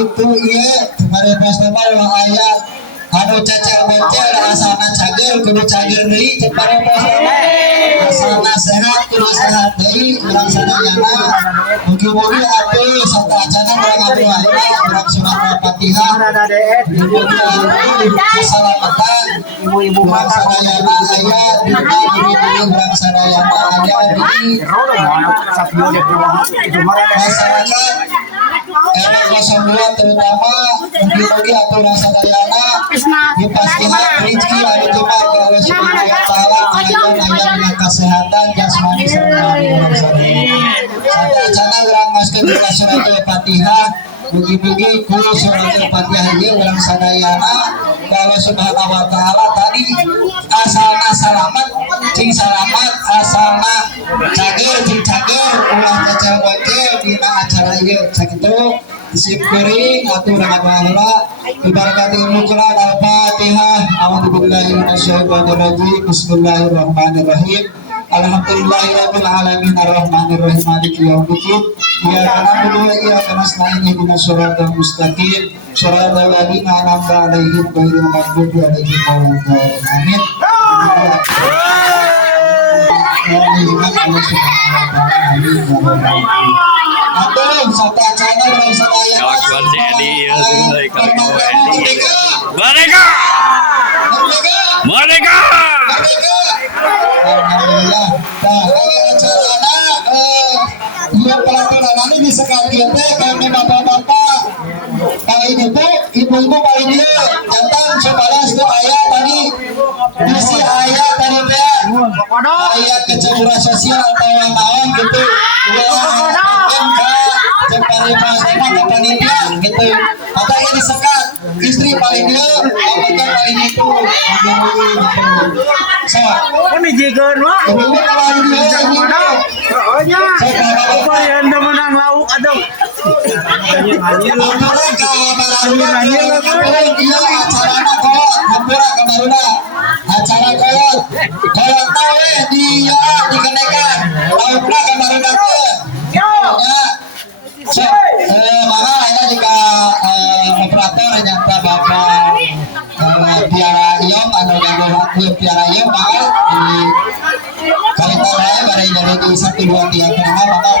itu iya kemarin festival ayat anu cacar bocel asana cager kudu cager deui cepare asana sehat kudu sehat deui urang sadayana mugi-mugi atuh satacana urang atuh urang surat Al-Fatihah mugi-mugi keselamatan ibu-ibu mata sadayana aya di urang sadayana aya di masyarakat RW02 terutama mugi-mugi aturan sadayana dipastikan rezeki anu tumpah ke Allah Subhanahu wa taala ayat kesehatan jasmani serta sadayana. Sadayana urang maskeun surat Al-Fatihah mugi-mugi ku surat Al-Fatihah ieu urang sadayana ka Allah Subhanahu wa taala tadi asalna salamat cing salamat asalna cager cing cager ulah cacar bocel dina acara ieu sakitu disyukuri atur Allah diberkati ilmu Quran Al-Fatihah. A'udzubillahi minasyaitonir rajim. Bismillahirrahmanirrahim. Alhamdulillahirabbil alamin arrahmanir rahim maliki yaumiddin. Iyyaka na'budu wa iyyaka nasta'in ihdinas siratal mustaqim siratal ladzina an'amta 'alaihim ghairil maghdubi 'alaihim waladdallin. Amin. Atur satu acara orang sadaya. Kelakuan si Edi ya sih, kelakuan Edi. Merdeka! Merdeka! Alhamdulillah. Nah, acarana dua pelaksanaan ini sekalian teh kami bapak-bapak ini tuh ibu-ibu kali dia datang sebalas tuh ayah tadi isi ayah tadi teh ayah kecemburuan sosial atau yang naon gitu cepari pasima ke panitia gitu maka ini sekat istri paling dia anggota paling itu so ini jigon mah ibu paling dia pokoknya apa yang menang lauk aduh acara kolot tahu dia dikenakan laukna kemarin maka ada juga operator nyata bapak Piara Yom anu ganggu Piara Yom maka di kali terakhir pada dari 1 2 3 maka